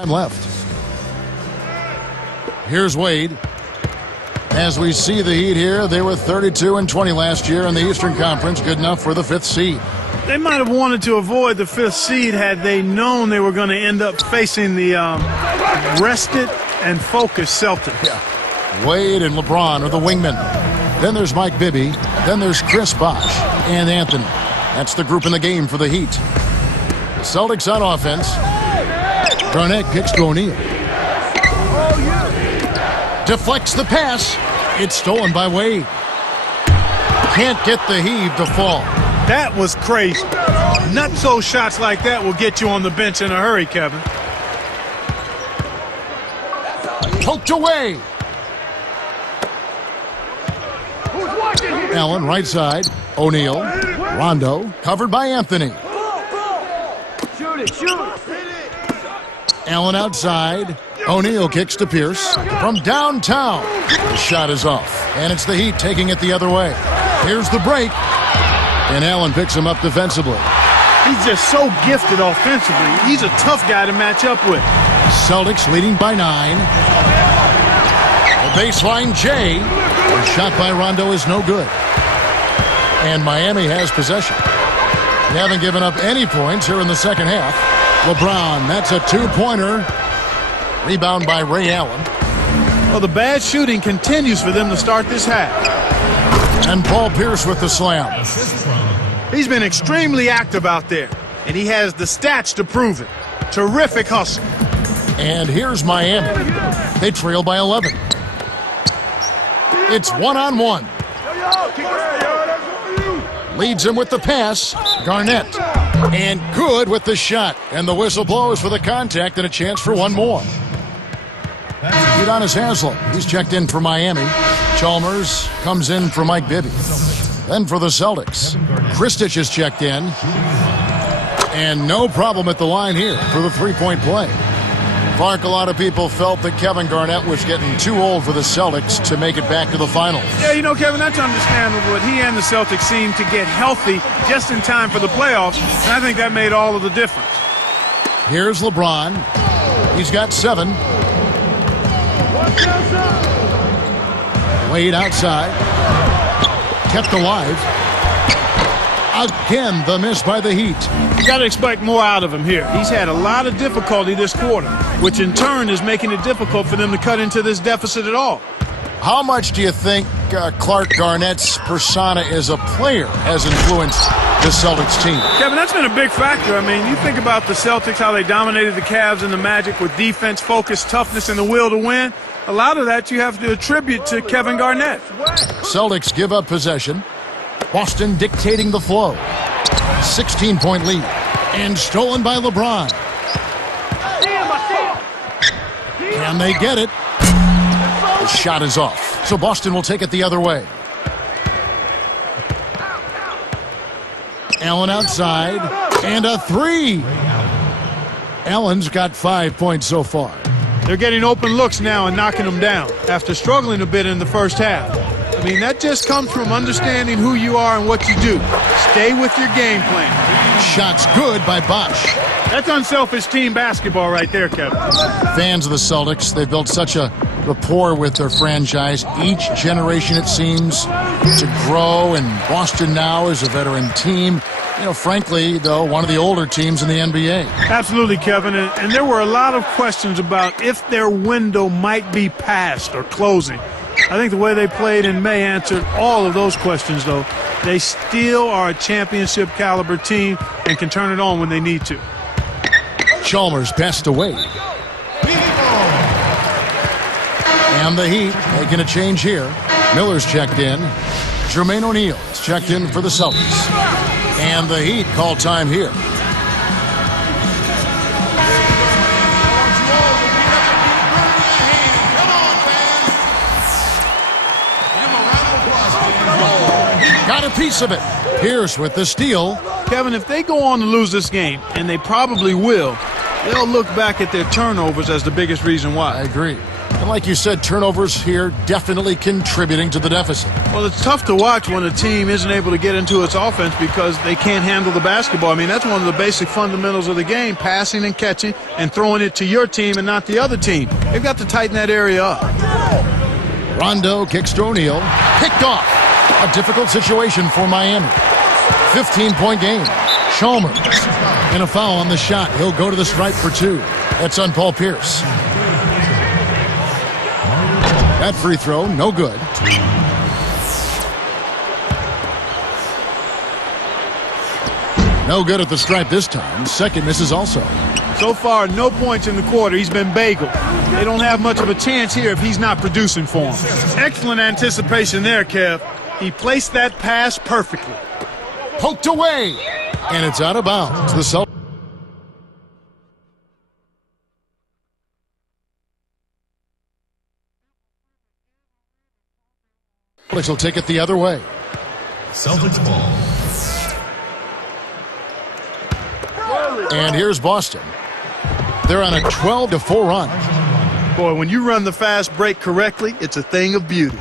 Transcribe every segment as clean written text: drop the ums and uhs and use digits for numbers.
Time left. Here's Wade. As we see the Heat here, they were 32-20 last year in the Eastern Conference, good enough for the 5th seed. They might have wanted to avoid the 5th seed had they known they were going to end up facing the rested and focused Celtics. Yeah. Wade and LeBron are the wingmen. Then there's Mike Bibby. Then there's Chris Bosh and Anthony. That's the group in the game for the Heat. The Celtics on offense. Garnett kicks to O'Neal. Deflects the pass. It's stolen by Wade. Can't get the heave to fall. That was crazy. Nutso shots like that will get you on the bench in a hurry, Kevin. Poked away. Allen right side. O'Neal. Rondo covered by Anthony. Shoot it. Allen outside. O'Neal kicks to Pierce from downtown. The shot is off, and it's the Heat taking it the other way. Here's the break, and Allen picks him up defensively. He's just so gifted offensively. He's a tough guy to match up with. Celtics leading by 9. The baseline J. The shot by Rondo is no good. And Miami has possession. They haven't given up any points here in the second half. LeBron, that's a 2-pointer. Rebound by Ray Allen. Well, the bad shooting continues for them to start this half. And Paul Pierce with the slam. He's been extremely active out there, and he has the stats to prove it. Terrific hustle. And here's Miami. They trail by 11. It's 1-on-1. Leads him with the pass. Garnett. And good with the shot. And the whistle blows for the contact and a chance for one more. Udonis Haslem. He's checked in for Miami. Chalmers comes in for Mike Bibby. Then for the Celtics, Kristich is checked in. And no problem at the line here for the three-point play. Clark, a lot of people felt that Kevin Garnett was getting too old for the Celtics to make it back to the finals. Yeah, you know, Kevin, that's understandable. But he and the Celtics seemed to get healthy just in time for the playoffs, and I think that made all of the difference. Here's LeBron. He's got 7. Wade outside. Kept alive. Again, the miss by the Heat. You got to expect more out of him here. He's had a lot of difficulty this quarter, which in turn is making it difficult for them to cut into this deficit at all. How much do you think Clark Garnett's persona as a player has influenced the Celtics team? Kevin, that's been a big factor. I mean, you think about the Celtics, how they dominated the Cavs and the Magic with defense, focus, toughness, and the will to win. A lot of that you have to attribute to Kevin Garnett. Celtics give up possession. Boston dictating the flow. 16-point lead. And stolen by LeBron. Can they get it? The shot is off. So Boston will take it the other way. Allen outside. And a 3. Allen's got 5 points so far. They're getting open looks now and knocking them down after struggling a bit in the first half. I mean, that just comes from understanding who you are and what you do. Stay with your game plan. Shots good by Bosh. That's unselfish team basketball right there, Kevin. Fans of the Celtics, they've built such a rapport with their franchise. Each generation, it seems, to grow, and Boston now is a veteran team. You know, frankly, though, one of the older teams in the NBA. Absolutely, Kevin. And there were a lot of questions about if their window might be passed or closing. I think the way they played in May answered all of those questions, though. They still are a championship caliber team and can turn it on when they need to. Chalmers passed away. And the Heat making a change here. Miller's checked in. Jermaine O'Neal is checked in for the Celtics. And the Heat call time here. Got a piece of it. Pierce with the steal. Kevin, if they go on to lose this game, and they probably will, they'll look back at their turnovers as the biggest reason why. I agree. And like you said, turnovers here definitely contributing to the deficit. Well, it's tough to watch when a team isn't able to get into its offense because they can't handle the basketball. I mean, that's one of the basic fundamentals of the game, passing and catching and throwing it to your team and not the other team. They've got to tighten that area up. Rondo kicks to O'Neal. Picked off. A difficult situation for Miami. 15-point game. Chalmers. And a foul on the shot. He'll go to the stripe for 2. That's on Paul Pierce. That free throw, no good. No good at the stripe this time. Second misses also. So far, no points in the quarter. He's been bageled. They don't have much of a chance here if he's not producing for them. Excellent anticipation there, Kev. He placed that pass perfectly. Poked away. And it's out of bounds. The Celtics will take it the other way. Celtics ball. And here's Boston. They're on a 12-4 run. Boy, when you run the fast break correctly, it's a thing of beauty.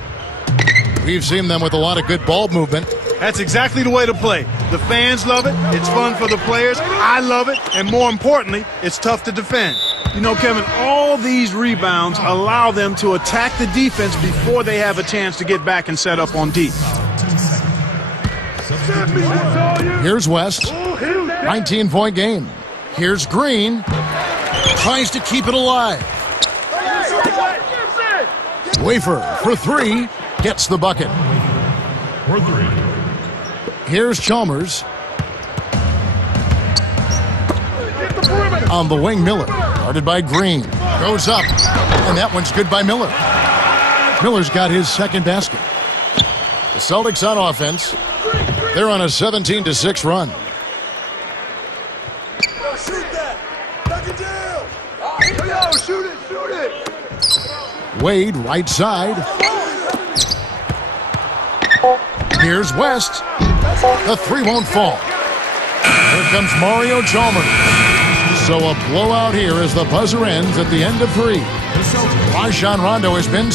We've seen them with a lot of good ball movement. That's exactly the way to play. The fans love it. It's fun for the players. I love it. And more importantly, it's tough to defend. You know, Kevin, all these rebounds allow them to attack the defense before they have a chance to get back and set up on deep. Here's West. 19-point game. Here's Green. Tries to keep it alive. Wafer for 3. Gets the bucket. For 3. Here's Chalmers. On the wing, Miller. Guarded by Green. Goes up. And that one's good by Miller. Miller's got his second basket. The Celtics on offense. They're on a 17-6 run. Wade, right side. Here's West. The 3 won't fall. Here comes Mario Chalmers. So a blowout here as the buzzer ends at the end of 3. Rajon Rondo has been